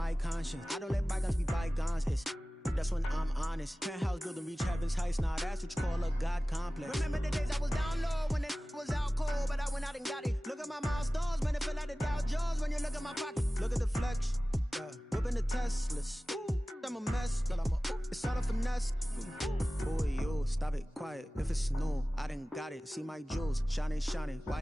my conscience. I don't let bygones be bygones. That's when I'm honest. Penthouse building, reach heaven's heights. Now that's what you call a God complex. Remember the days I was down low when it was out cold, but I went out and got it. Look at my milestones, man, it feel like the Dow Jones when you look at my pocket. Look at the flex, whipping the Teslas. I'm a mess, but it's all a finesse. Boy, yo, stop it, quiet. If it's new, I done got it. See my jewels, shining, shining. Why?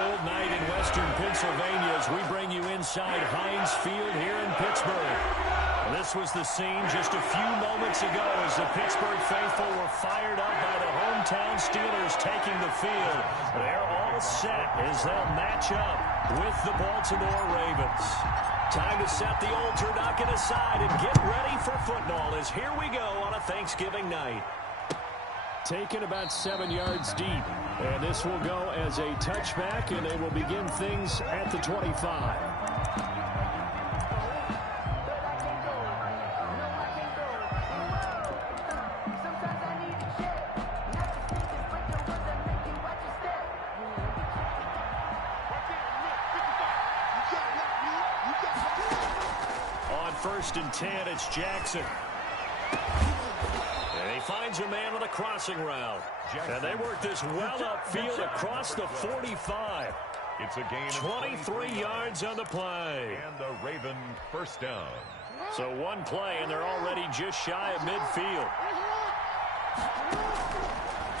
Old night in western Pennsylvania as we bring you inside Heinz Field here in Pittsburgh. This was the scene just a few moments ago as the Pittsburgh faithful were fired up by the hometown Steelers taking the field. They're all set as they'll match up with the Baltimore Ravens. Time to set the old turducken aside and get ready for football as here we go on a Thanksgiving night. Taken about 7 yards deep. And this will go as a touchback, and they will begin things at the 25. On 1st and 10, it's Jackson. And he finds a man on the crossing route. And they work this well upfield across the 45. It's a gain of 23 yards on the play. And the Ravens first down. So one play, and they're already just shy of midfield.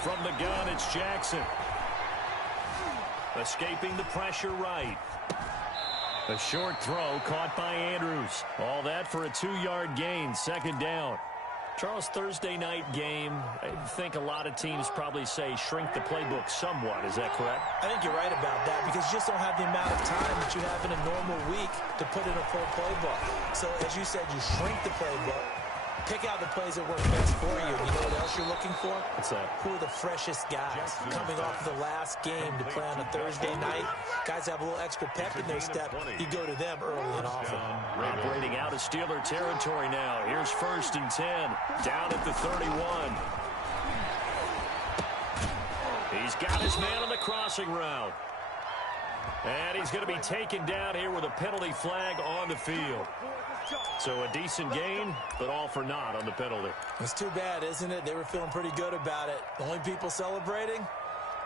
From the gun, it's Jackson. Escaping the pressure right. A short throw caught by Andrews. All that for a 2-yard gain, 2nd down. Charles, Thursday night game, I think a lot of teams probably say shrink the playbook somewhat. Is that correct? I think you're right about that because you just don't have the amount of time that you have in a normal week to put in a full playbook. So, as you said, you shrink the playbook, pick out the plays that work best for you. You know what else you're looking for? What's that? Who are the freshest guys coming off of the last game to play on a Thursday night? Guys have a little extra pep in their step. You go to them early and often. Operating out of Steeler territory now. Here's 1st and 10. Down at the 31. He's got his man on the crossing route. And he's going to be taken down here with a penalty flag on the field. So a decent gain, but all for naught on the penalty. It's too bad, isn't it? They were feeling pretty good about it. The only people celebrating,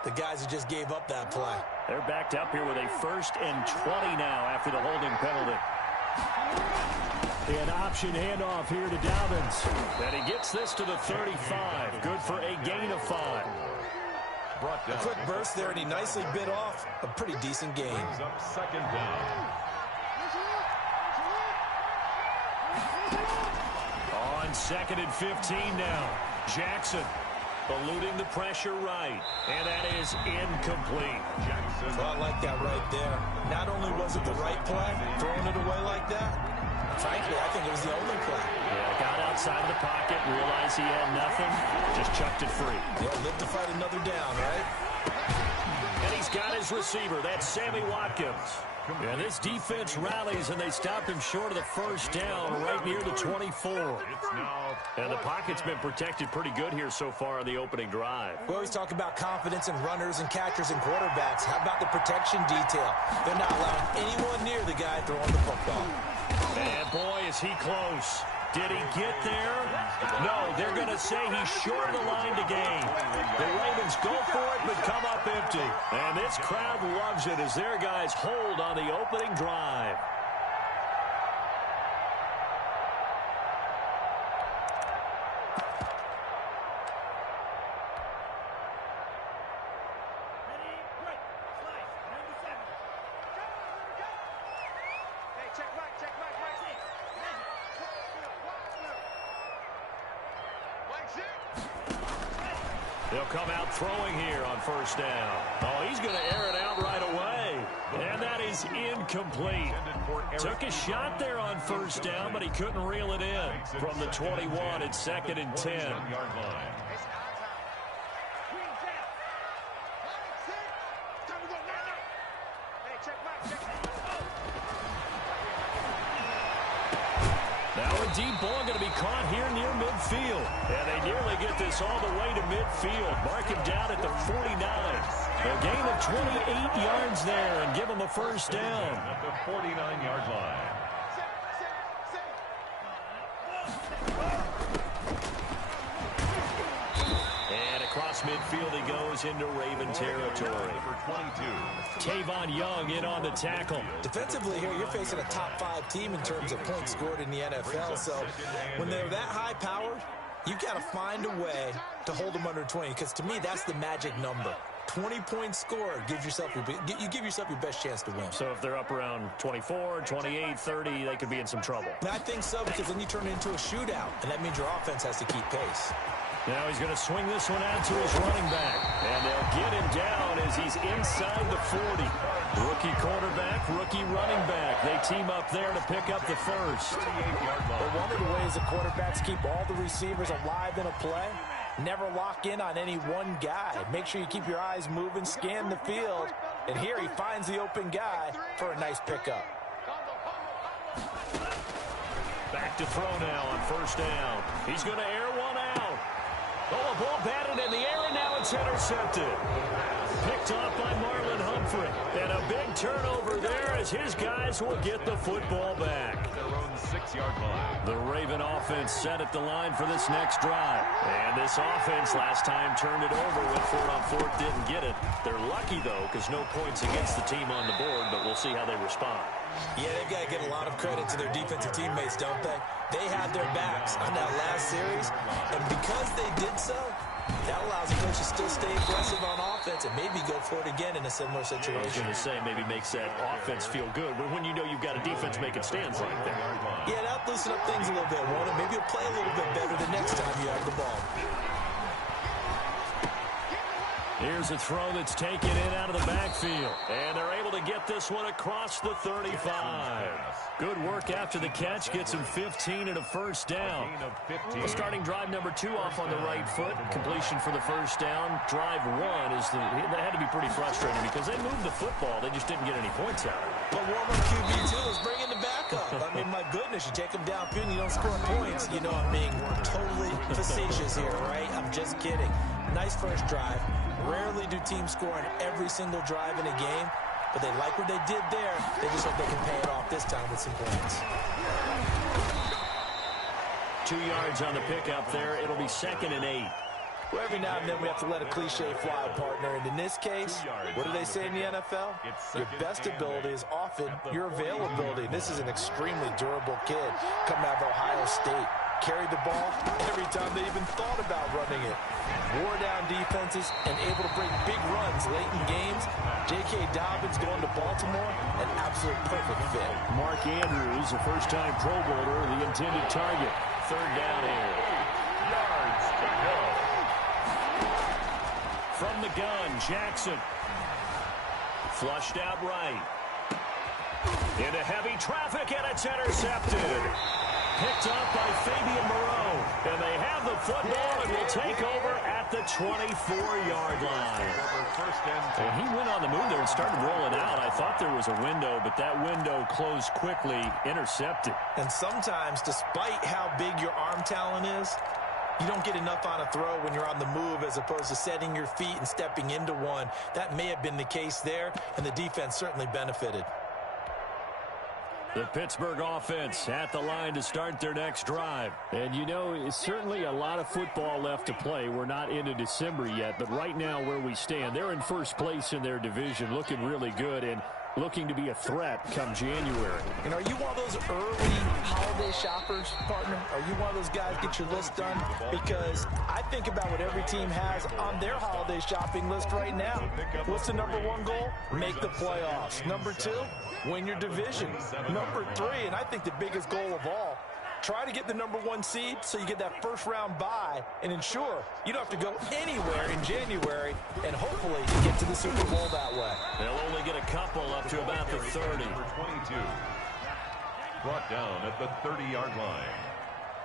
the guys who just gave up that play. They're backed up here with a 1st and 20 now after the holding penalty. An option handoff here to Dobbins. And he gets this to the 35. Good for a gain of 5. A quick burst there, and he nicely bit off a pretty decent gain. Up 2nd down. On 2nd and 15 now. Jackson eluding the pressure right. And that is incomplete. Jackson. Well, I like that right there. Not only was it the right play, throwing it away like that, frankly, I think it was the only play. Yeah, got outside of the pocket, realized he had nothing, just chucked it free. Yeah, live to fight another down, right? And he's got his receiver. That's Sammy Watkins. And this defense rallies, and they stopped him short of the 1st down right near the 24. And the pocket's been protected pretty good here so far on the opening drive. We always talk about confidence in runners and catchers and quarterbacks. How about the protection detail? They're not allowing anyone near the guy throwing the football. And boy, is he close. Did he get there? No, they're going to say he's short of the line to gain. The Ravens go for it, but come up empty. And this crowd loves it as their guys hold on the opening drive. They'll come out throwing here on 1st down. Oh, he's going to air it out right away. And that is incomplete. Took a shot there on 1st down, but he couldn't reel it in. From the 21, it's 2nd and 10. Now a deep ball going to be caught here near midfield. And they nearly get this all the way to midfield. Mark him down at the 49. A gain of 28 yards there and give them a first down. At the 49-yard line. And across midfield he goes into Raven territory. Tavon Young in on the tackle. Defensively here, you're facing a top 5 team in terms of points scored in the NFL. So when they're that high powered, you've got to find a way to hold them under 20. Because to me, that's the magic number. 20 points scored, you give yourself your best chance to win. So if they're up around 24, 28, 30, they could be in some trouble. And I think so, because then you turn it into a shootout, and that means your offense has to keep pace. Now he's going to swing this one out to his running back. And they'll get him down as he's inside the 40. Rookie quarterback, rookie running back. They team up there to pick up the first. But one of the ways the quarterbacks keep all the receivers alive in a play, never lock in on any one guy. Make sure you keep your eyes moving, scan the field. And here he finds the open guy for a nice pickup. Back to throw now on first down. He's going to air one out. Oh, a ball batted in the air, and now it's intercepted. Picked off by Marlon Humphrey. And a big turnover there as his guys will get the football back. Their own 6-yard line. The Raven offense set at the line for this next drive. And this offense last time turned it over, went for it on fourth, didn't get it. They're lucky, though, because no points against the team on the board, but we'll see how they respond. Yeah, they've got to get a lot of credit to their defensive teammates, don't they? They had their backs on that last series, and because they did so, that allows the coach to still stay aggressive on offense and maybe go for it again in a similar situation. I was going to say, maybe makes that offense feel good, but when you know you've got a defense making stands like that. Yeah, that'll loosen up things a little bit, won't it? Maybe you'll play a little bit better the next time you have the ball. Here's a throw that's taken in out of the backfield. And they're able to get this one across the 35. Good work after the catch. Gets him 15 and a first down. Well, starting drive number 2 off on the right foot. Completion for the first down. Drive 1 that had to be pretty frustrating because they moved the football. They just didn't get any points out of it. But warm-up QB2 is bringing the backup. I mean, my goodness, you take them downfield and you don't score points. You know I'm being totally facetious here, right? I'm just kidding. Nice first drive. Rarely do teams score on every single drive in a game, but they like what they did there. They just hope they can pay it off this time with some points. 2 yards on the pickup there. It'll be 2nd and 8. Well, every now and then we have to let a cliche fly, partner. And in this case, what do they say in the NFL? Your best ability is often your availability. This is an extremely durable kid coming out of Ohio State. Carried the ball every time they even thought about running it. Wore down defenses and able to break big runs late in games. J.K. Dobbins going to Baltimore, an absolute perfect fit. Mark Andrews, a first-time Pro Bowler, the intended target. 3rd down here. Yards to go. From the gun, Jackson. Flushed out right. Into heavy traffic, and it's intercepted. Picked up by Fabian Moreau. And they have the football and will take over at the 24-yard line. And he went on the move there and started rolling out. I thought there was a window, but that window closed quickly, intercepted. And sometimes, despite how big your arm talent is, you don't get enough on a throw when you're on the move as opposed to setting your feet and stepping into one. That may have been the case there, and the defense certainly benefited. The Pittsburgh offense at the line to start their next drive. And, you know, it's certainly a lot of football left to play. We're not into December yet, but right now where we stand, they're in first place in their division, looking really good and looking to be a threat come January. And are you one of those early holiday shoppers, partner? Are you one of those guys get your list done? Because I think about what every team has on their holiday shopping list right now. What's the number 1 goal? Make the playoffs. Number 2, win your division. Number 3, and I think the biggest goal of all, try to get the number 1 seed so you get that first-round bye and ensure you don't have to go anywhere in January and hopefully get to the Super Bowl that way. They'll only get a couple up to about the 30. Number 22. Brought down at the 30-yard line.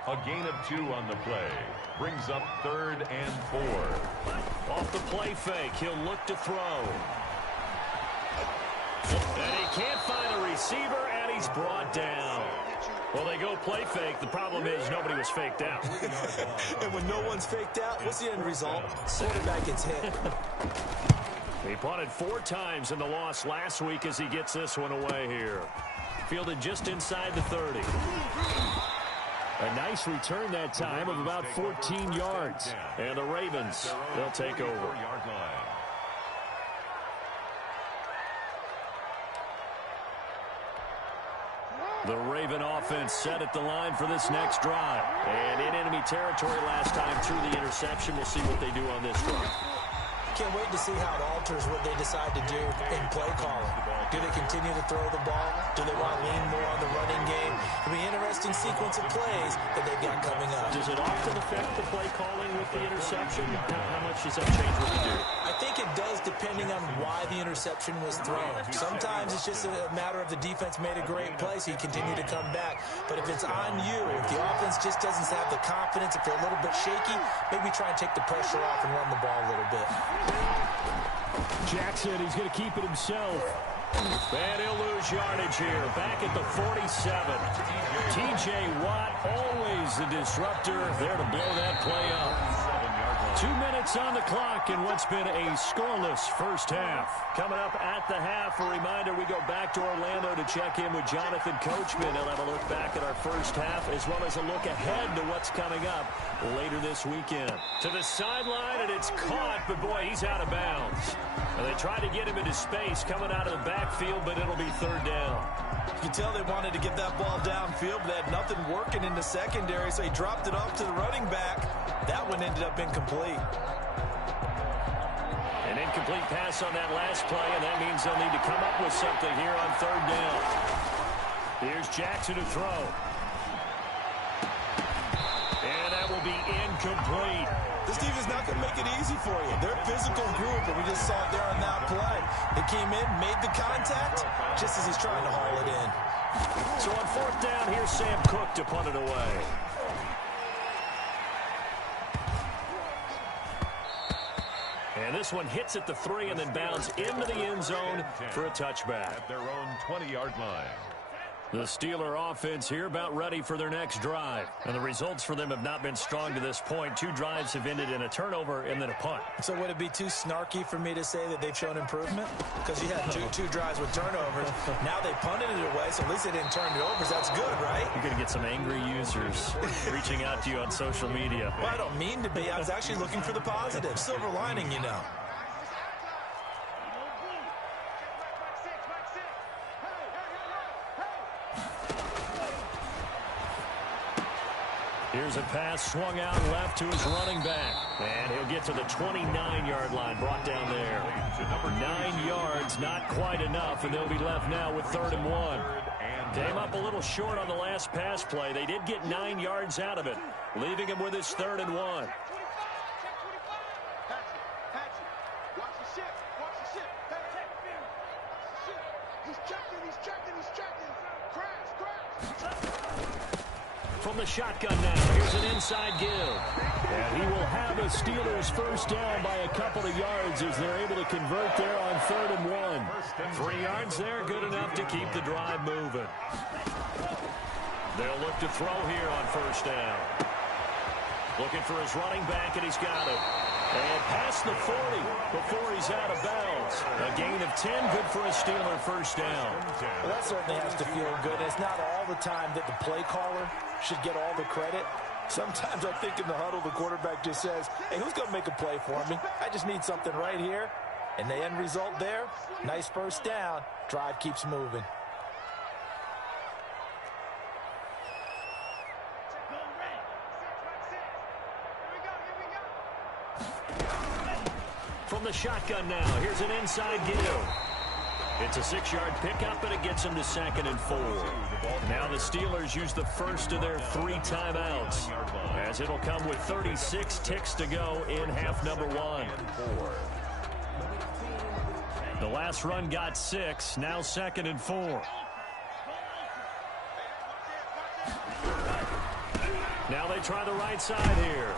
A gain of 2 on the play. Brings up 3rd and 4. Off the play fake, he'll look to throw. And he can't find a receiver, and he's brought down. Well, they go play fake. The problem is nobody was faked out. And when no one's faked out, what's the end result? Quarterback gets hit. He punted 4 times in the loss last week as he gets this one away here. Fielded just inside the 30. A nice return that time of about 14 yards. And the Ravens, they'll take over. The Raven offense set at the line for this next drive. And in enemy territory last time through the interception. We'll see what they do on this drive. Can't wait to see how it alters what they decide to do in play calling. Do they continue to throw the ball? Do they want to lean more on the running game? It'll be an interesting sequence of plays that they've got coming up. Does it often affect the play calling with the interception? How much does that change what you do? I think it does depending on why the interception was thrown. Sometimes it's just a matter of the defense made a great play, so you continue to come back. But if it's on you, if the offense just doesn't have the confidence, if they're a little bit shaky, maybe try and take the pressure off and run the ball a little bit. Jackson, he's going to keep it himself. And he'll lose yardage here. Back at the 47. T.J. Watt, always the disruptor, there to blow that play up. 2 minutes on the clock in what's been a scoreless first half. Coming up at the half, a reminder, we go back to Orlando to check in with Jonathan Coachman. He'll have a look back at our first half as well as a look ahead to what's coming up later this weekend. To the sideline, and it's caught, but boy, he's out of bounds. And they tried to get him into space coming out of the backfield, but it'll be third down. You can tell they wanted to get that ball downfield, but they had nothing working in the secondary, so he dropped it off to the running back. That one ended up incomplete. An incomplete pass on that last play, and that means they'll need to come up with something here on third down. Here's Jackson to throw. And that will be incomplete. This team is not going to make it easy for you. They're a physical group, and we just saw it there on that play. They came in, made the contact, just as he's trying to haul it in. So on fourth down, here's Sam Cook to punt it away. And this one hits at the 3 and then bounds into the end zone for a touchback. At their own 20-yard line. The Steeler offense here about ready for their next drive. And the results for them have not been strong to this point. 2 drives have ended in a turnover and then a punt. So would it be too snarky for me to say that they've shown improvement? Because you had two drives with turnovers. Now they punted it away, so at least they didn't turn it over. So that's good, right? You're going to get some angry users reaching out to you on social media. Well, I don't mean to be. I was actually looking for the positive. Silver lining, you know. Here's a pass swung out left to his running back. And he'll get to the 29-yard line, brought down there. 9 yards, not quite enough, and they'll be left now with 3rd and 1. Came up a little short on the last pass play. They did get 9 yards out of it, leaving him with his 3rd and 1. From the shotgun now, here's an inside give. And he will have a Steelers first down by a couple of yards as they're able to convert there on 3rd and 1. 3 yards there, good enough to keep the drive moving. They'll look to throw here on first down. Looking for his running back, and he's got it. And past the 40 before he's out of bounds. A gain of 10, good for a Steeler first down. Well, that certainly has to feel good. It's not all the time that the play caller should get all the credit. Sometimes I think in the huddle, the quarterback just says, hey, who's going to make a play for me? I just need something right here. And the end result there, nice first down. Drive keeps moving. From the shotgun now, here's an inside give. It's a 6-yard pickup, and it gets them to 2nd and 4. Now the Steelers use the first of their 3 timeouts, as it'll come with 36 ticks to go in half number 1. The last run got 6, now 2nd and 4. Now they try the right side here.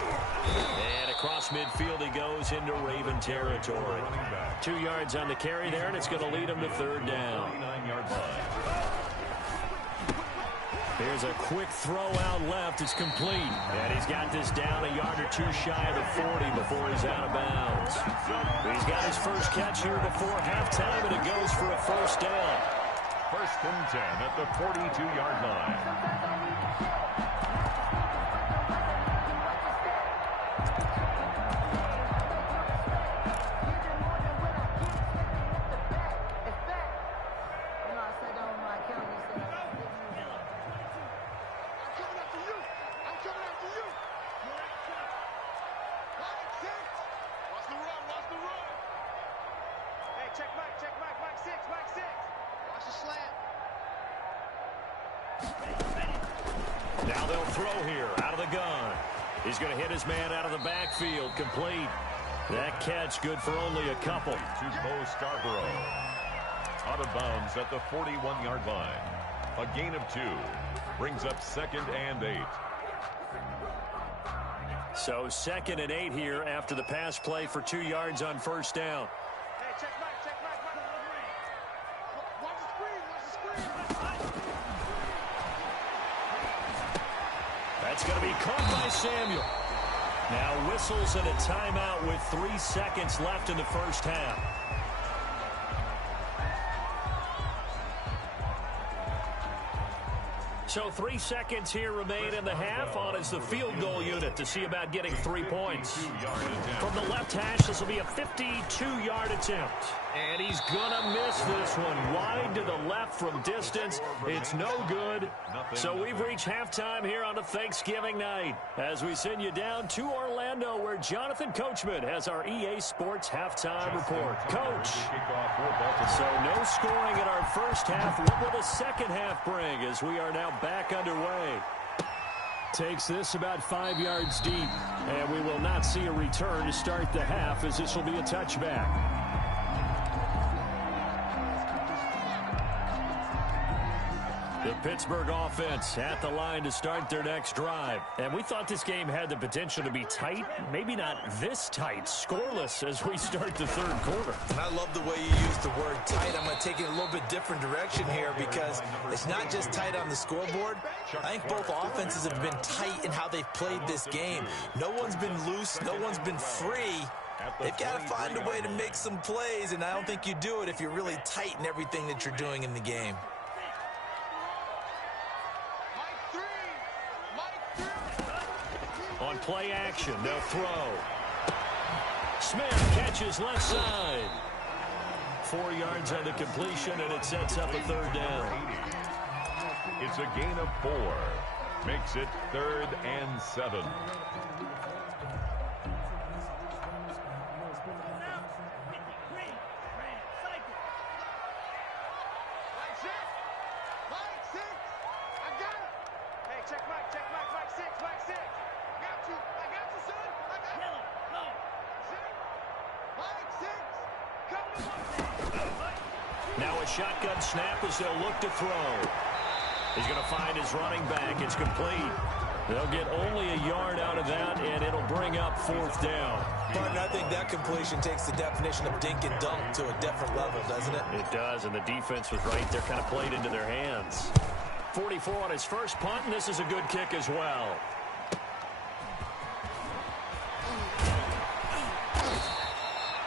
And across midfield he goes into Raven territory. 2 yards on the carry there, and it's going to lead him to 3rd down. Here's a quick throw out left. It's complete. And he's got this down a yard or two shy of the 40 before he's out of bounds. He's got his first catch here before halftime, and it goes for a first down. First and 10 at the 42-yard line. Now they'll throw here out of the gun. He's going to hit his man out of the backfield. Complete. That catch good for only a couple. To Bo Scarborough. Out of bounds at the 41-yard line. A gain of 2. Brings up 2nd and 8. So 2nd and 8 here after the pass play for 2 yards on first down. Hey, check Mike. Watch the screen. That's going to be caught by Samuel. Now whistles and a timeout with 3 seconds left in the first half. So 3 seconds here remain in the half. On is the field goal unit to see about getting 3 points. From the left hash, this will be a 52-yard attempt. And he's going to miss this one. Wide to the left from distance. It's no good. So we've reached halftime here on a Thanksgiving night as we send you down to Orlando, where Jonathan Coachman has our EA Sports halftime report. Coach. So no scoring in our first half. What will the second half bring as we are now back underway? Takes this about 5 yards deep, and we will not see a return to start the half, as this will be a touchback. The Pittsburgh offense at the line to start their next drive. And we thought this game had the potential to be tight, maybe not this tight, scoreless as we start the third quarter. And I love the way you use the word tight. I'm going to take it a little bit different direction here, because it's not just tight on the scoreboard. I think both offenses have been tight in how they've played this game. No one's been loose. No one's been free. They've got to find a way to make some plays, and I don't think you do it if you're really tight in everything that you're doing in the game. On play action, they'll throw. Smith catches left side. 4 yards on the completion, and it sets up a third down. It's a gain of 4. Makes it 3rd and 7. Now a shotgun snap as they'll look to throw. He's going to find his running back. It's complete. They'll get only a yard out of that, and it'll bring up 4th down. Martin, I think that completion takes the definition of dink and dunk to a different level, doesn't it? It does, and the defense was right there, kind of played into their hands. 44 on his first punt, and this is a good kick as well.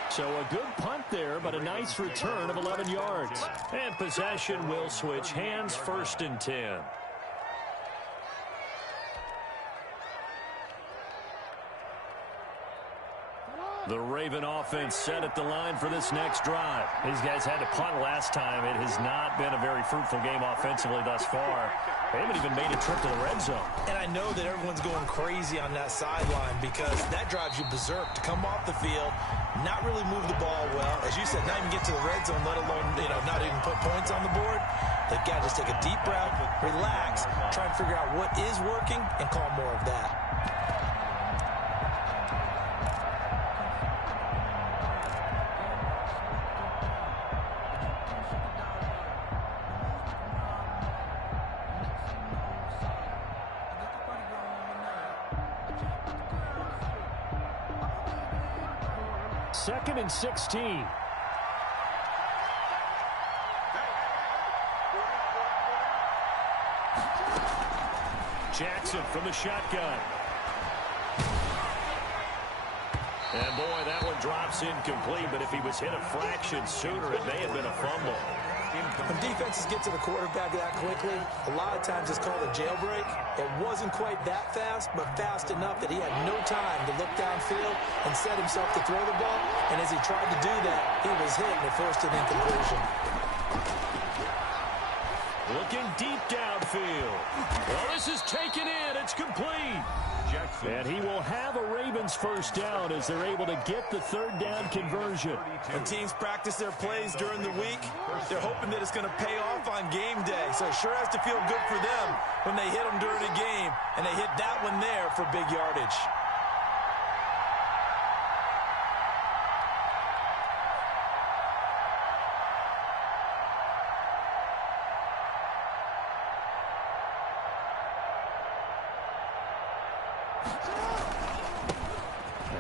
So a good punt there, but a nice return of 11 yards. And possession will switch hands, 1st and 10. The Raven offense set at the line for this next drive. These guys had to punt last time. It has not been a very fruitful game offensively thus far. They haven't even made a trip to the red zone. And I know that everyone's going crazy on that sideline, because that drives you berserk to come off the field, not really move the ball well. As you said, not even get to the red zone, let alone, not even put points on the board. They've got to just take a deep breath, relax, try and figure out what is working, and call more of that. Second and 16. Jackson from the shotgun. And boy, that one drops incomplete, but if he was hit a fraction sooner, it may have been a fumble. When defenses get to the quarterback that quickly, a lot of times it's called a jailbreak. It wasn't quite that fast, but fast enough that he had no time to look downfield and set himself to throw the ball. And as he tried to do that, he was hit and it forced an incompletion. Looking deep downfield. Well, this is taken in. It's complete. Jackson. And he will have a Ravens first down as they're able to get the third down conversion. When teams practice their plays during the week, they're hoping that it's going to pay off on game day. So it sure has to feel good for them when they hit them during a game, and they hit that one there for big yardage.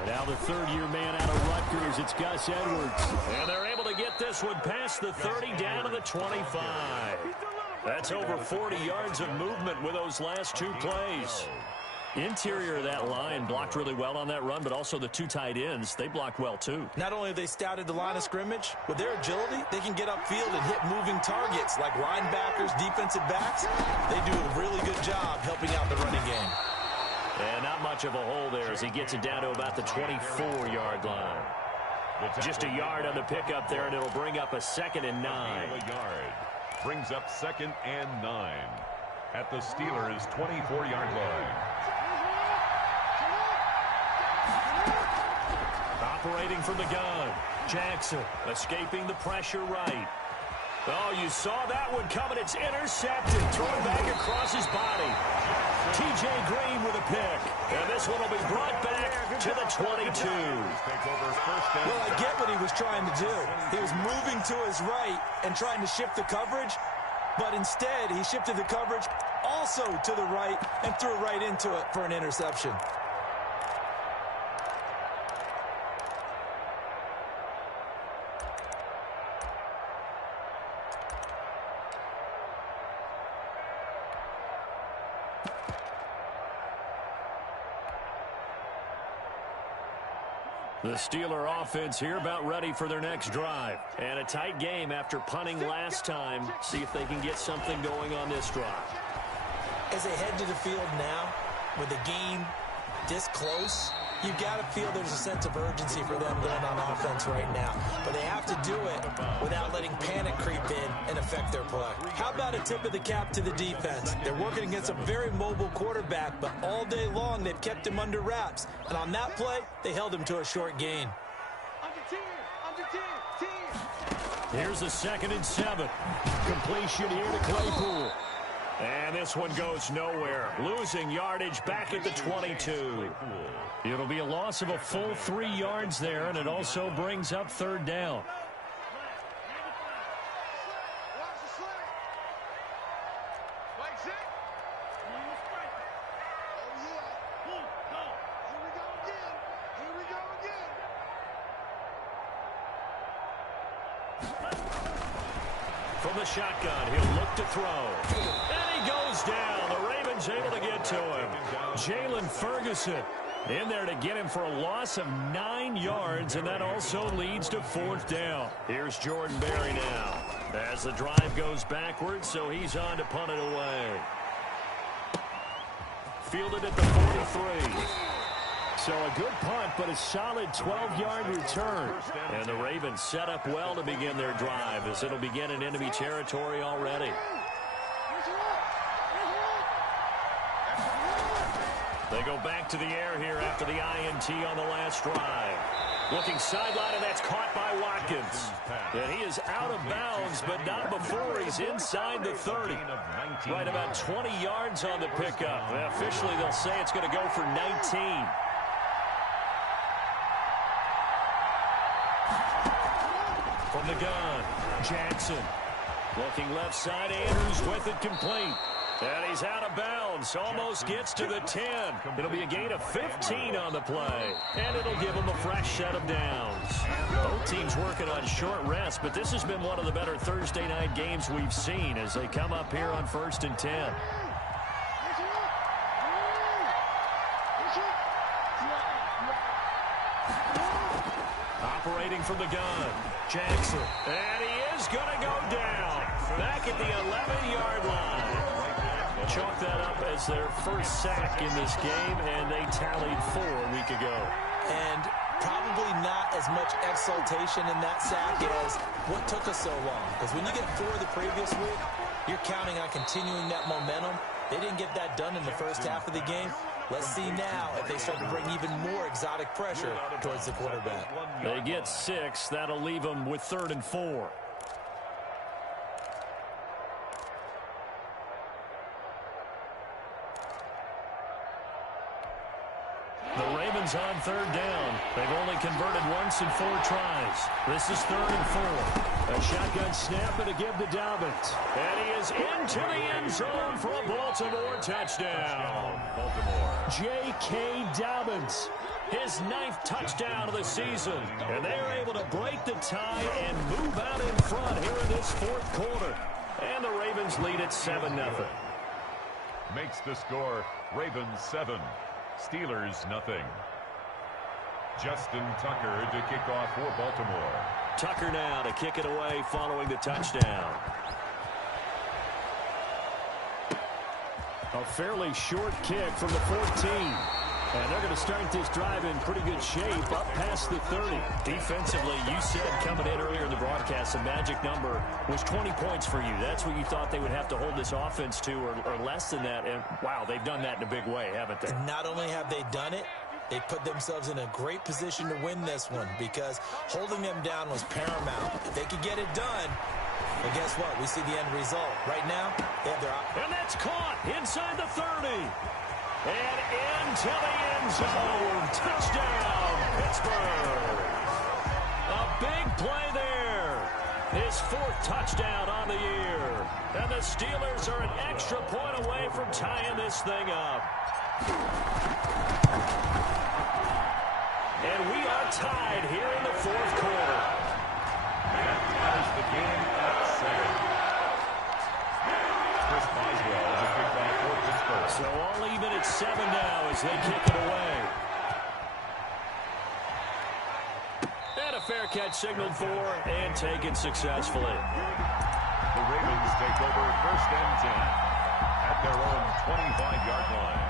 Now the third-year man out of Rutgers, it's Gus Edwards. And they're able to get this one past the 30 down to the 25. That's over 40 yards of movement with those last two plays. Interior of that line blocked really well on that run, but also the two tight ends, they blocked well too. Not only have they scouted the line of scrimmage, with their agility, they can get upfield and hit moving targets like linebackers, defensive backs. They do a really good job helping out the running game. And not much of a hole there as he gets it down to about the 24-yard line. Just a yard on the pickup there, and it'll bring up a 2nd and 9. A yard. Brings up 2nd and 9 at the Steelers' 24-yard line. Operating from the gun. Jackson escaping the pressure right. Oh, you saw that one coming. It's intercepted. Thrown back across his body. T.J. Green with a pick. And this one will be brought back to the 22. Well, I get what he was trying to do. He was moving to his right and trying to shift the coverage, but instead he shifted the coverage also to the right and threw right into it for an interception. The Steeler offense here about ready for their next drive. And a tight game after punting last time. See if they can get something going on this drive. As they head to the field now, with the game this close, you've got to feel there's a sense of urgency for them going on offense right now. But they have to do it without letting panic creep in and affect their play. How about a tip of the cap to the defense? They're working against a very mobile quarterback, but all day long they've kept him under wraps. And on that play, they held him to a short gain. Here's a 2nd and 7. Completion here to Claypool. And this one goes nowhere. Losing yardage back at the 22. It'll be a loss of a full 3 yards there, and it also brings up third down. From the shotgun, he'll look to throw. And he goes down. The Ravens able to get to him. Jalen Ferguson in there to get him for a loss of 9 yards, and that also leads to 4th down. Here's Jordan Berry now as the drive goes backwards, so he's on to punt it away. Fielded at the 43. So a good punt, but a solid 12-yard return. And the Ravens set up well to begin their drive as it'll begin in enemy territory already. They go back to the air here after the INT on the last drive. Looking sideline, and that's caught by Watkins. And he is out of bounds, but not before he's inside the 30. Right about 20 yards on the pickup. And officially, they'll say it's going to go for 19. From the gun, Jackson. Looking left side, Andrews with it complete. And he's out of bounds. Almost gets to the 10. It'll be a gain of 15 on the play. And it'll give him a fresh set of downs. Both teams working on short rest, but this has been one of the better Thursday night games we've seen as they come up here on 1st and 10. from the gun. Jackson. And he is going to go down. Back at the 11-yard line. Chalk that up as their first sack in this game, and they tallied 4 a week ago. And probably not as much exultation in that sack as what took us so long. Because when you get 4 the previous week, you're counting on continuing that momentum. They didn't get that done in the first half of the game. Let's see now if they start to bring even more exotic pressure towards the quarterback. They get 6. That'll leave them with 3rd and 4. The Ravens on 3rd down. They've only converted once in 4 tries. This is 3rd and 4. A shotgun snap and a give to Dobbins. And he is into the end zone for a Baltimore touchdown. J.K. Dobbins, his 9th touchdown of the season. And they are able to break the tie and move out in front here in this 4th quarter. And the Ravens lead at 7-0. Makes the score Ravens 7. Steelers nothing. Justin Tucker to kick off for Baltimore. Tucker now to kick it away following the touchdown. A fairly short kick from the 14. And they're going to start this drive in pretty good shape up past the 30. Defensively, you said coming in earlier in the broadcast, the magic number was 20 points for you. That's what you thought they would have to hold this offense to, or less than that. And, wow, they've done that in a big way, haven't they? And not only have they done it, they put themselves in a great position to win this one because holding them down was paramount. If they could get it done, well, guess what? We see the end result. Right now, they have their... And that's caught inside the 30. And into the end zone. Touchdown, Pittsburgh. A big play there. His 4th touchdown on the year. And the Steelers are an extra point away from tying this thing up. And we are tied here in the 4th quarter. That ties the game at 7. Chris Boswell is a kickoff for Pittsburgh. So all even at 7 now as they kick it away. And a fair catch signaled for and taken successfully. The Ravens take over 1st and 10 at their own 25-yard line.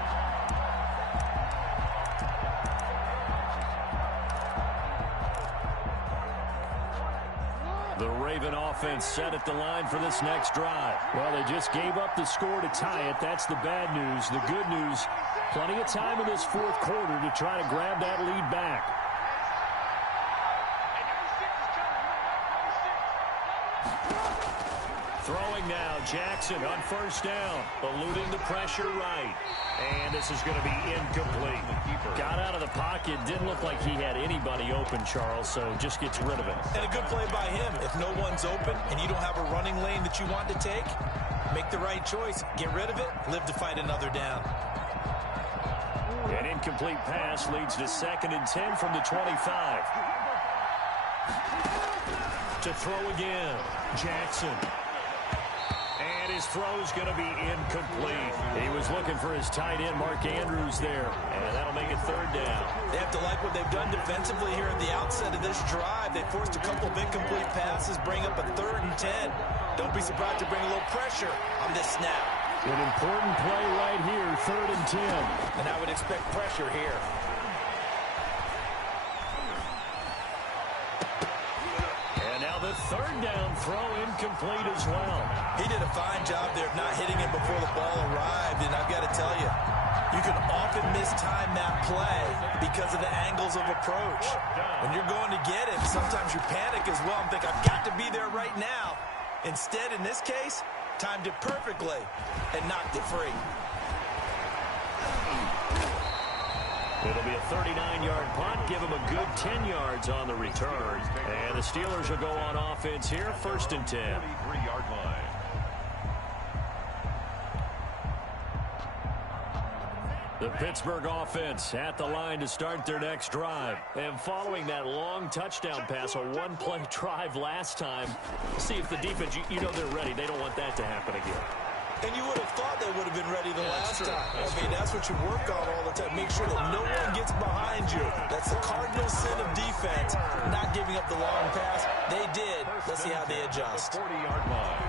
The Raven offense set at the line for this next drive. Well, they just gave up the score to tie it. That's the bad news. The good news, plenty of time in this 4th quarter to try to grab that lead back. Throwing now, Jackson on 1st down, eluding the pressure right. And this is going to be incomplete. Got out of the pocket, didn't look like he had anybody open, Charles, so just gets rid of it. And a good play by him. If no one's open and you don't have a running lane that you want to take, make the right choice. Get rid of it, live to fight another down. An incomplete pass leads to 2nd and 10 from the 25. To throw again, Jackson. And his throw's going to be incomplete. He was looking for his tight end, Mark Andrews, there. And that'll make it 3rd down. They have to like what they've done defensively here at the outset of this drive. They forced a couple of incomplete passes, bring up a 3rd and 10. Don't be surprised to bring a little pressure on this snap. An important play right here, 3rd and 10. And I would expect pressure here. And now the 3rd down throw incomplete as well. He did a fine job there of not hitting him before the ball arrived. And I've got to tell you, you can often mistime that play because of the angles of approach. When you're going to get him, sometimes you panic as well and think, I've got to be there right now. Instead, in this case, timed it perfectly and knocked it free. It'll be a 39-yard punt. Give him a good 10 yards on the return. And the Steelers will go on offense here, 1st and 10. 43-yard line. The Pittsburgh offense at the line to start their next drive. And following that long touchdown pass, a one-play drive last time, see if the defense, you know they're ready. They don't want that to happen again. And you would have thought they would have been ready the last time. I mean, that's what you work on all the time. Make sure that no one gets behind you. That's the cardinal sin of defense, not giving up the long pass. They did. Let's see how they adjust. The 40-yard line.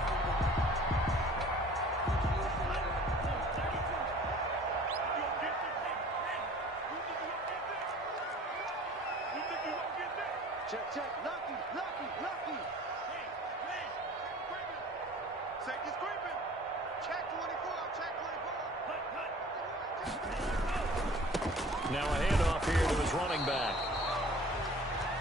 Check, check. Lucky, lucky, lucky. Safety screaming. Check 24, check 24. Now a handoff here to his running back.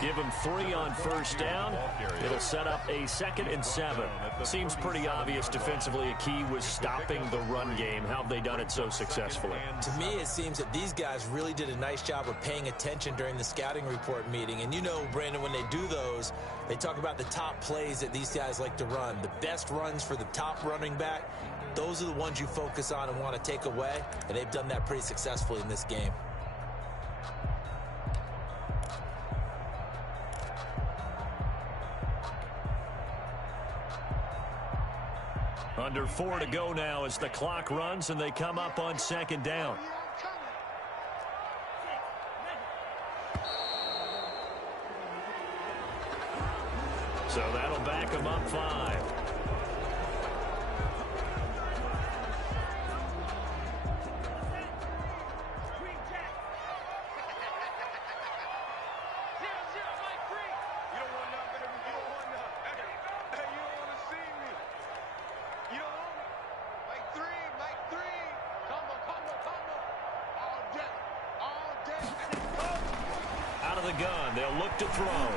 Give him 3 on first down. It'll set up a 2nd and 7. Seems pretty obvious defensively a key was stopping the run game. How have they done it so successfully? To me, it seems that these guys really did a nice job of paying attention during the scouting report meeting. And you know, Brandon, when they do those, they talk about the top plays that these guys like to run. The best runs for the top running back, those are the ones you focus on and want to take away. And they've done that pretty successfully in this game. Under 4 to go now as the clock runs and they come up on 2nd down. So that'll back them up 5. Out of the gun, they'll look to throw.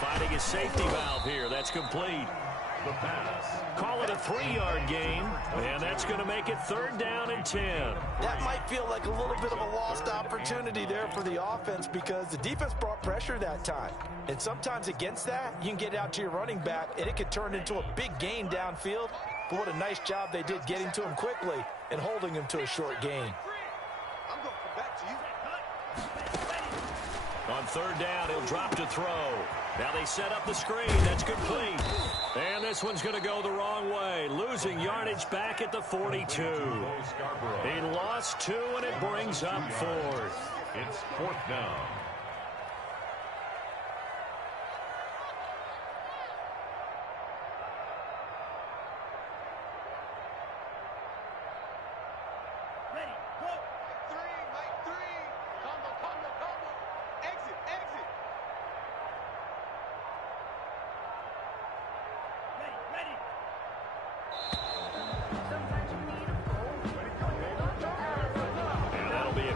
Finding a safety valve here. That's complete. The pass. Call it a 3-yard gain, and that's going to make it 3rd down and 10. That might feel like a little bit of a lost opportunity there for the offense because the defense brought pressure that time. And sometimes against that, you can get out to your running back, and it could turn into a big gain downfield. But what a nice job they did getting to him quickly and holding him to a short gain. I'm going to come back to you. On 3rd down, he'll drop to throw. Now they set up the screen. That's complete. And this one's going to go the wrong way. Losing yardage back at the 42. He lost 2, and it brings up 4th. It's 4th down.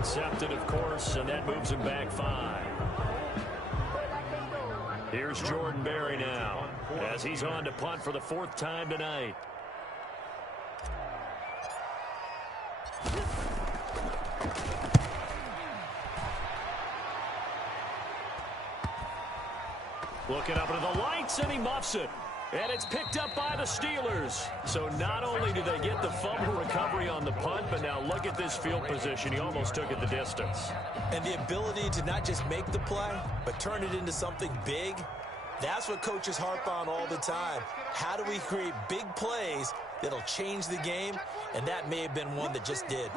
Accepted, of course, and that moves him back 5. Here's Jordan Berry now as he's on to punt for the 4th time tonight. Looking up into the lights, and he muffs it. And it's picked up by the Steelers. So not only do they get the fumble recovery on the punt, but now look at this field position. He almost took it the distance. And the ability to not just make the play, but turn it into something big, that's what coaches harp on all the time. How do we create big plays that'll change the game? And that may have been one that just did.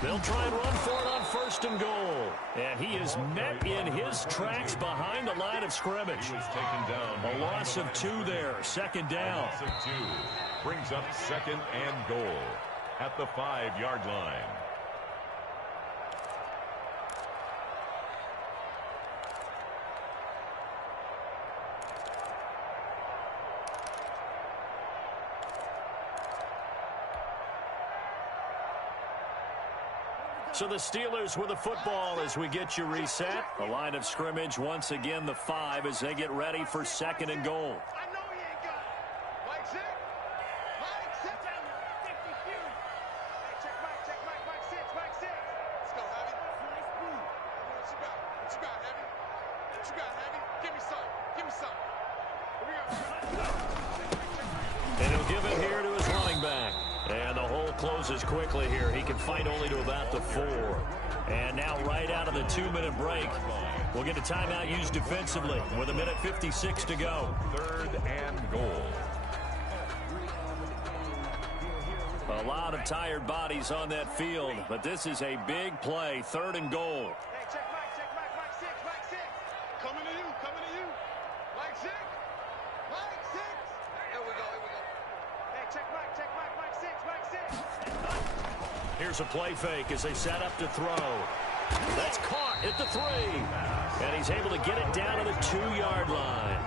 They'll try and run for it on 1st and goal. And he is met in his tracks behind the line of scrimmage. He was taken down. A loss of 2 there. 2nd down. A loss of 2 brings up 2nd and goal at the 5-yard line. So the Steelers with the football as we get you reset. The line of scrimmage once again the 5 as they get ready for 2nd and goal. I know he ain't got it. Mike, sit. Mike, sit down. Hey, check Mike, Mike, sit. Let's go, Heavy. What you got? What you got, Heavy? What you got, Heavy? Give me some. Here we go. And he'll give it here to his running back. And the hole closes quickly here. He can fight only to about the 4. And now right out of the 2-minute break, we'll get a timeout used defensively with 1:56 to go. 3rd and goal. A lot of tired bodies on that field, but this is a big play. 3rd and goal. Hey, check Mike 6, Mike 6. Coming to you. Mike 6. Here we go. Hey, check Mike 6. Here's a play fake as they set up to throw. That's caught at the 3. And he's able to get it down to the 2-yard line.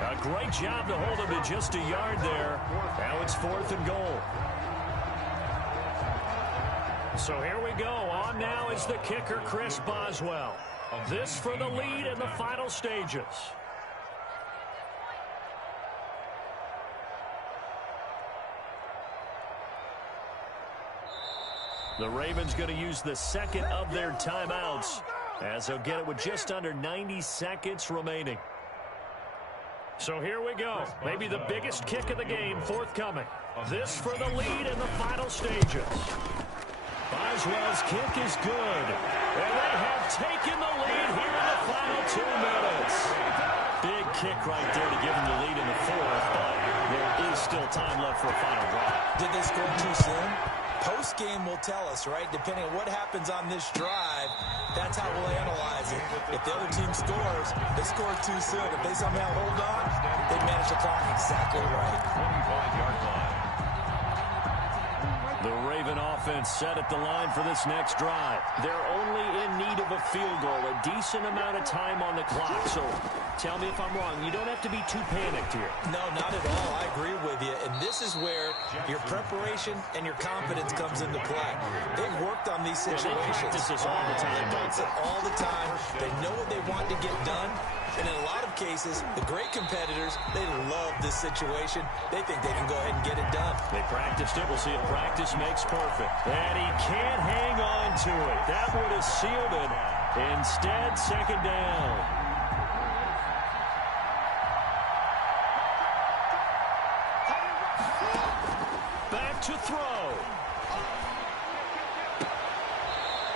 A great job to hold him to just a yard there. Now it's 4th and goal. So here we go. On now is the kicker, Chris Boswell. This for the lead in the final stages. The Ravens going to use the second of their timeouts as they'll get it with just under 90 seconds remaining. So here we go. Maybe the biggest kick of the game forthcoming. This for the lead in the final stages. Boswell's kick is good. And they have taken the lead here in the final 2 minutes. Big kick right there to give them the lead in the 4th, but there is still time left for a final drive. Did they score too soon? Post-game will tell us, right? Depending on what happens on this drive, that's how we'll analyze it. If the other team scores, they scored too soon. If they somehow hold on, they manage the clock exactly right. 25-yard line. The Raven offense set at the line for this next drive. They're only in need of a field goal, a decent amount of time on the clock. So tell me if I'm wrong. You don't have to be too panicked here. No, not at all. I agree with you. And this is where your preparation and your confidence comes into play. They've worked on these situations. They practice this all the time. They practice it all the time. They know what they want to get done. And in a lot of cases, the great competitors, they love this situation. They think they can go ahead and get it done. They practiced it. We'll see if practice makes perfect. And he can't hang on to it. That would have sealed it. Instead, 2nd down. Back to throw.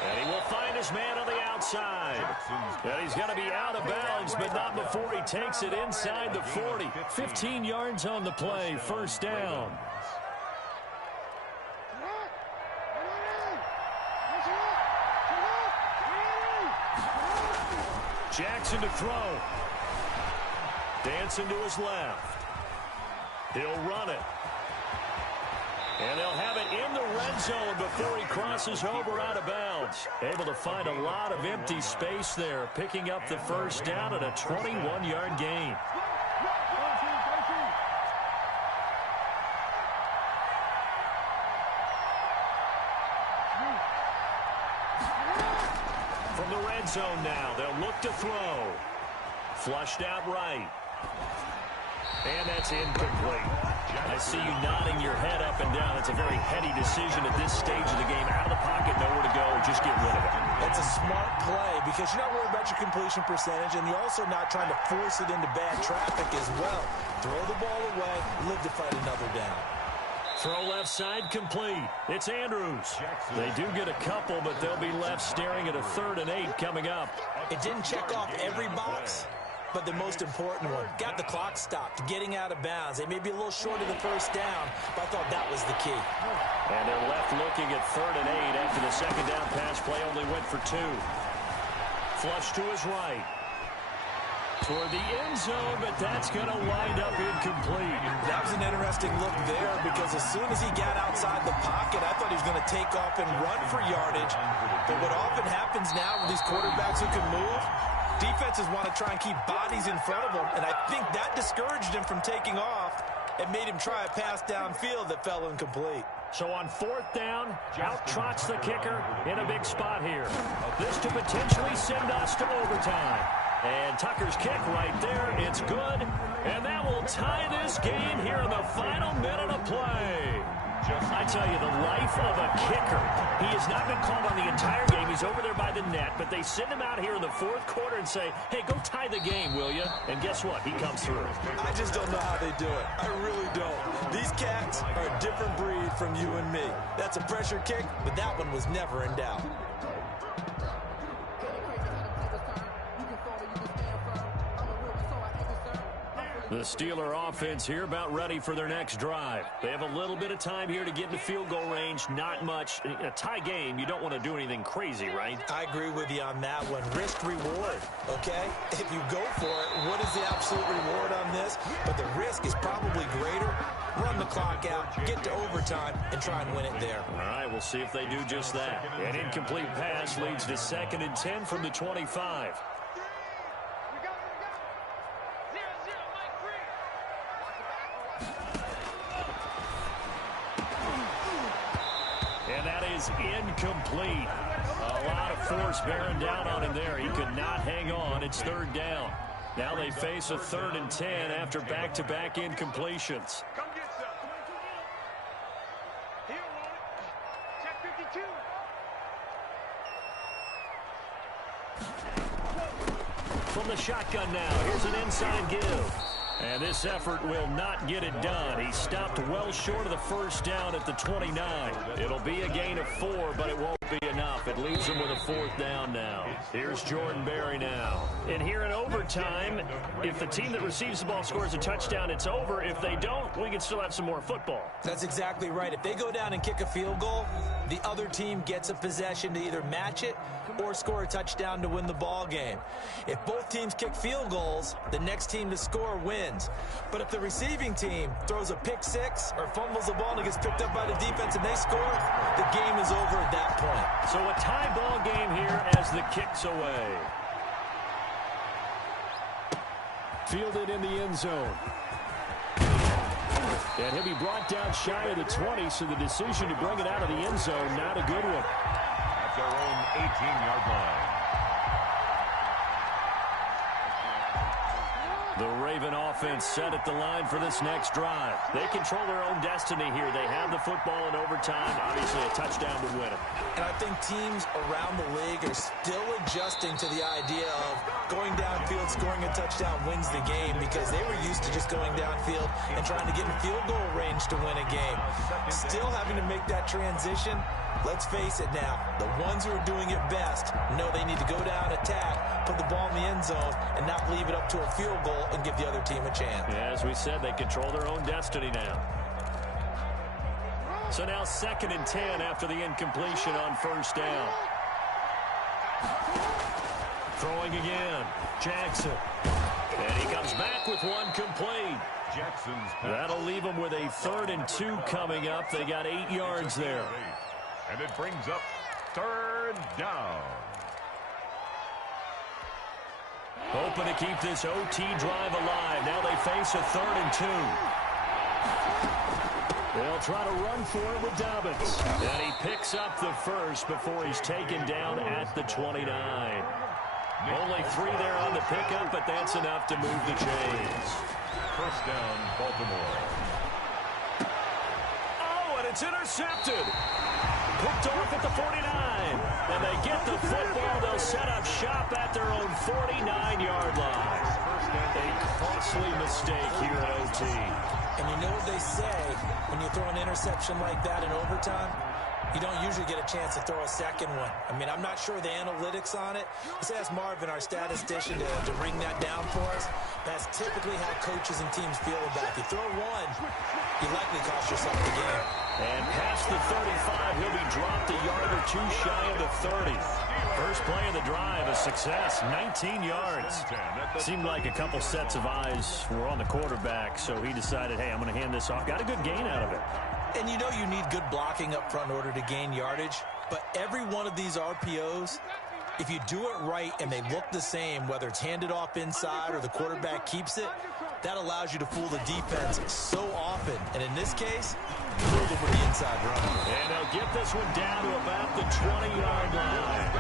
And he will find his man on the outside. And he's going to be out of bounds, but not before he takes it inside the 40. 15 yards on the play, 1st down. Jackson to throw. Dancing to his left. He'll run it. And they'll have it in the red zone before he crosses over out of bounds. Able to find a lot of empty space there, picking up the 1st down at a 21-yard gain. From the red zone now, they'll look to throw. Flushed out right. And that's incomplete. I see you nodding your head up and down. It's a very heady decision at this stage of the game. Out of the pocket, nowhere to go. Just get rid of it. It's a smart play because you're not worried about your completion percentage, and you're also not trying to force it into bad traffic as well. Throw the ball away, live to fight another down. Throw left side complete. It's Andrews. They do get a couple, but they'll be left staring at a 3rd and 8 coming up. It didn't check off every box, but the most important one, got the clock stopped, getting out of bounds. They may be a little short of the 1st down, but I thought that was the key. And they're left looking at 3rd and 8 after the 2nd down pass play only went for 2. Flush to his right. Toward the end zone, but that's going to wind up incomplete. That was an interesting look there because as soon as he got outside the pocket, I thought he was going to take off and run for yardage. But what often happens now with these quarterbacks who can move, defenses want to try and keep bodies in front of them, and I think that discouraged him from taking off and made him try a pass downfield that fell incomplete. So on 4th down, out trots the kicker in a big spot here. This to potentially send us to overtime. And Tucker's kick right there, it's good. And that will tie this game here in the final minute of play. I tell you, the life of a kicker. He has not been called on the entire game. He's over there by the net, but they send him out here in the fourth quarter and say, hey, go tie the game, will you? And guess what? He comes through. I just don't know how they do it. I really don't. These cats are a different breed from you and me. That's a pressure kick, but that one was never in doubt. The Steeler offense here about ready for their next drive. They have a little bit of time here to get into field goal range. Not much. In a tie game, you don't want to do anything crazy, right? I agree with you on that one. Risk reward, okay? If you go for it, what is the absolute reward on this? But the risk is probably greater. Run the clock out, get to overtime, and try and win it there. All right, we'll see if they do just that. An incomplete pass leads to 2nd and 10 from the 25. And that is incomplete. A lot of force bearing down on him there. He could not hang on. It's 3rd down. Now they face a 3rd and 10 after back-to-back incompletions. Come get some. He don't want it. Check 52. From the shotgun now, here's an inside give. And this effort will not get it done. He stopped well short of the 1st down at the 29. It'll be a gain of 4, but it won't be enough. It leaves him with a 4th down now. Here's Jordan Berry now. And here in overtime, if the team that receives the ball scores a touchdown, it's over. If they don't, we can still have some more football. That's exactly right. If they go down and kick a field goal, the other team gets a possession to either match it or score a touchdown to win the ball game. If both teams kick field goals, the next team to score wins. But if the receiving team throws a pick six or fumbles the ball and it gets picked up by the defense and they score, the game is over at that point. So a tie ball game here as the kick's away. Fielded in the end zone. And he'll be brought down shy of the 20, so the decision to bring it out of the end zone, not a good one. At their own 18-yard line. The Raven offense set at the line for this next drive. They control their own destiny here. They have the football in overtime. Obviously, a touchdown would win it. And I think teams around the league are still adjusting to the idea of going downfield, scoring a touchdown wins the game, because they were used to just going downfield and trying to get in field goal range to win a game. Still having to make that transition. Let's face it now, the ones who are doing it best know they need to go down, attack, put the ball in the end zone, and not leave it up to a field goal and give the other team a chance. Yeah, as we said, they control their own destiny now. So now 2nd and 10 after the incompletion on 1st down. Throwing again, Jackson. And he comes back with one complete. Jackson's That'll leave them with a 3rd and 2 coming up. They got 8 yards there. And it brings up 3rd down. Hoping to keep this OT drive alive. Now they face a 3rd and 2. They'll try to run for it with Dobbins. And he picks up the first before he's taken down at the 29. Only 3 there on the pickup, but that's enough to move the chains. 1st down, Baltimore. Oh, and it's intercepted. Picked off at the 49. And they get the football. They'll set up shop at their own 49-yard line. A costly mistake here at OT. And you know what they say, when you throw an interception like that in overtime, you don't usually get a chance to throw a second one. I mean, I'm not sure the analytics on it. Let's ask Marvin, our statistician, to ring that down for us. That's typically how coaches and teams feel about it. If you throw one, you likely cost yourself the game. And past the 35, he'll be dropped a yard or 2 shy of the 30. First play of the drive, a success, 19 yards. Seemed like a couple sets of eyes were on the quarterback, so he decided, hey, I'm going to hand this off. Got a good gain out of it. And you know you need good blocking up front in order to gain yardage, but every one of these RPOs, if you do it right and they look the same, whether it's handed off inside or the quarterback keeps it, that allows you to fool the defense so often. And in this case, fool them with the inside run. And they'll get this one down to about the 20-yard line.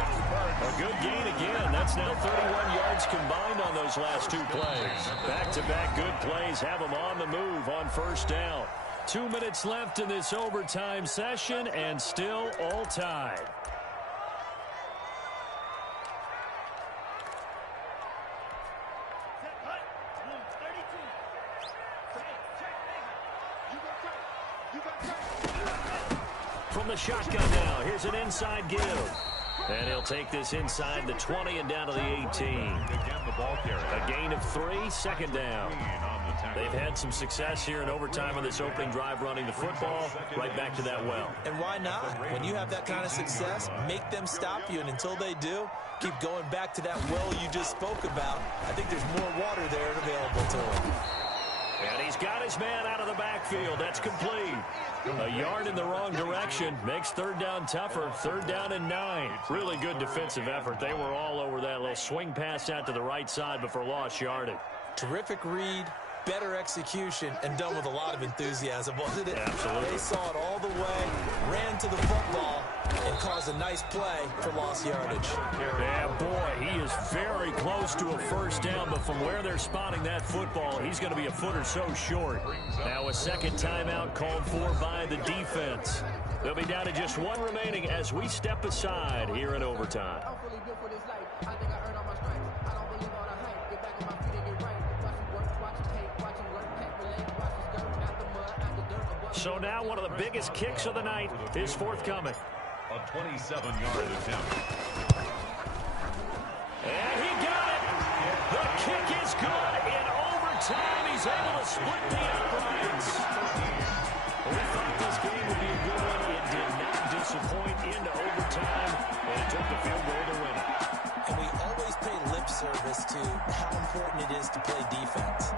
A good gain again. That's now 31 yards combined on those last 2 plays. Back-to-back good plays have them on the move on 1st down. 2 minutes left in this overtime session, and still all tied. From the shotgun now, here's an inside give. And he'll take this inside the 20 and down to the 18. A gain of 3, second down. They've had some success here in overtime on this opening drive running the football. Right back to that well. And why not? When you have that kind of success, make them stop you. And until they do, keep going back to that well you just spoke about. I think there's more water there available to him. And he's got his man out of the backfield. That's complete. A yard in the wrong direction makes third down tougher. Third down and 9. Really good defensive effort. They were all over that little swing pass out to the right side, but for lost yardage. Terrific read, better execution, and done with a lot of enthusiasm, wasn't it? Absolutely. They saw it all the way, ran to the football, and caused a nice play for lost yardage. Yeah, boy, he is very close to a first down, but from where they're spotting that football, he's going to be a foot or so short. Now a second timeout called for by the defense. They'll be down to just 1 remaining as we step aside here in overtime. So now one of the biggest kicks of the night is forthcoming. A 27-yard attempt. And he got it. The kick is good. In overtime, he's able to split the uprights. We thought this game would be a good one. It did not disappoint into overtime, and it took the field goal to win it. And we always pay lip service to how important it is to play defense.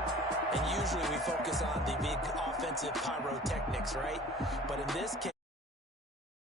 And usually we focus on the big offensive pyrotechnics, right? But in this case,